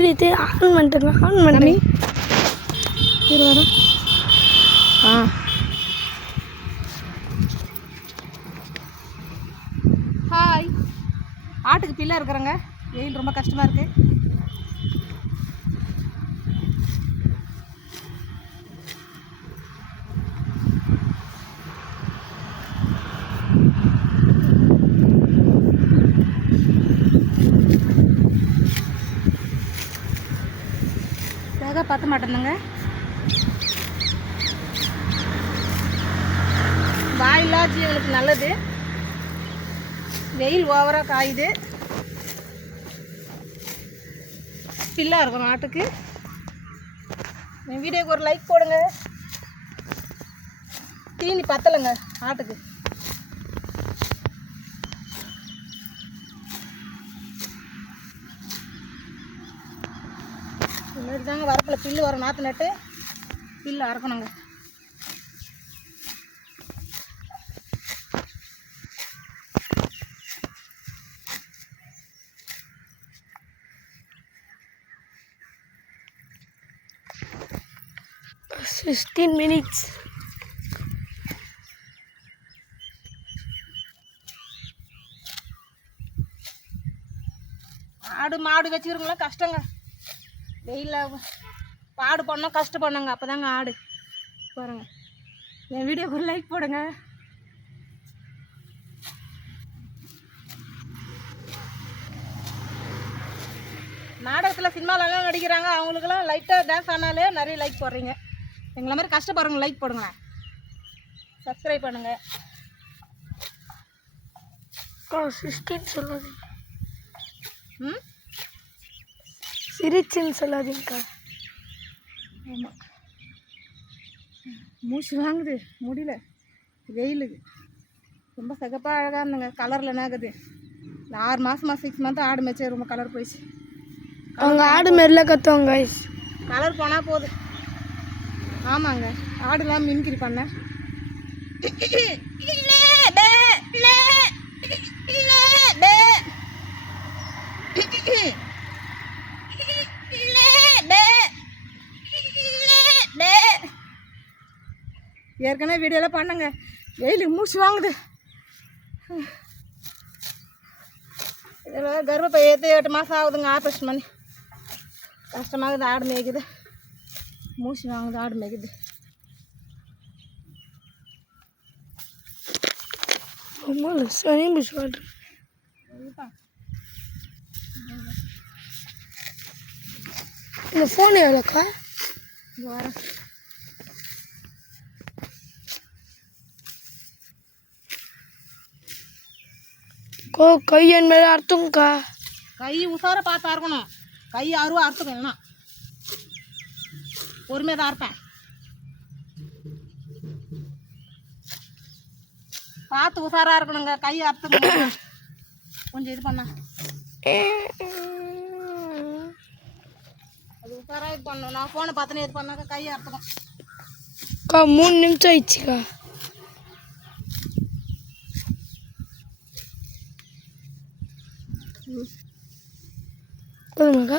தெரியுது. ஆன் பண்ணிட்டேன். இரு வரேன். ஹாய். ஆட்டுக்கு பிள்ளை இருக்கிறேங்க. வெயில் ரொம்ப கஷ்டமாக இருக்குது. பத்த மாட்டேனுங்க. வாயில்லா ஜீவனுக்கு நல்லது. வெயில் ஓவராக காயுது. பில்லா இருக்கும் ஆட்டுக்கு. என் வீடியோக்கு ஒரு லைக் போடுங்க. தீனி பத்தலைங்க ஆட்டுக்கு. முன்னாடி தாங்க வரப்பில் பில்லு வரும். நாற்று நட்டு பில்லு அறக்கணுங்க. Fifteen minutes. ஆடு மாடு வச்சுக்கிறவங்களா கஷ்டங்க. வெயிலில் பாடு பண்ணோம், கஷ்டப்படணுங்க. அப்போ தாங்க ஆடு பாருங்க. என் வீடியோக்கு ஒரு லைக் போடுங்க. நாடகத்தில் சினிமாலெல்லாம் நடிக்கிறாங்க. அவங்களுக்கெல்லாம் லைட்டாக டான்ஸ் ஆனாலே நிறைய லைக் போடுறீங்க. எங்களை மாதிரி கஷ்டப்படுறவங்க லைக் போடுங்களேன். சப்ஸ்கிரைப் பண்ணுங்க. 16 சொல்லாதீங்க. சிரிச்சுன்னு சொல்லாதீங்கக்கா. ஆமாம், மூச்சு வாங்குது, முடியல. வெயிலுக்கு ரொம்ப சிகப்பாக அழகாக இருந்துங்க. கலரில் என்னாகுது. இந்த 6 மாதமாக 6 மந்த் ஆடு மேய்ச்சி ரொம்ப கலர் போயிடுச்சு. அவங்க ஆடு மாரில கற்றுவாங்க. கலர் போனால் போகுது. ஆமாங்க, ஆடுலாம் மின்கிரி பண்ண. ஏற்கனவே வீடியோலாம் பண்ணுங்க. வெயிலுக்கு மூச்சு வாங்குது. இதில் கர்ப்பப்பை ஏற்று 8 மாதம் ஆகுதுங்க. ஆப்ரேஷன் பண்ணி கஷ்டமாகுது. ஆடு மேய்க்குது, மூச்சு வாங்குது. ஆடு மேய்க்குது. இந்த ஃபோன் எவ்வளோக்கா? வரேன். கை என் மேலே அறுத்துங்கக்கா. கை உசார பார்த்து அறுக்கணும். கை அருவா அறுத்துக்கும். இல்லைன்னா பொறுமையாக தான் அறுப்பேன். பார்த்து உசாராக இருக்கணுங்க. கை அறுத்துக்கணும். கொஞ்சம் இது பண்ண அது உசாராக இது பண்ணணும். நான் ஃபோனை பார்த்துன்னு இது பண்ணாக்கா கை அறுத்துக்கும். 3 நிமிஷம் ஆயிடுச்சுக்கா. போதுமாக்கா?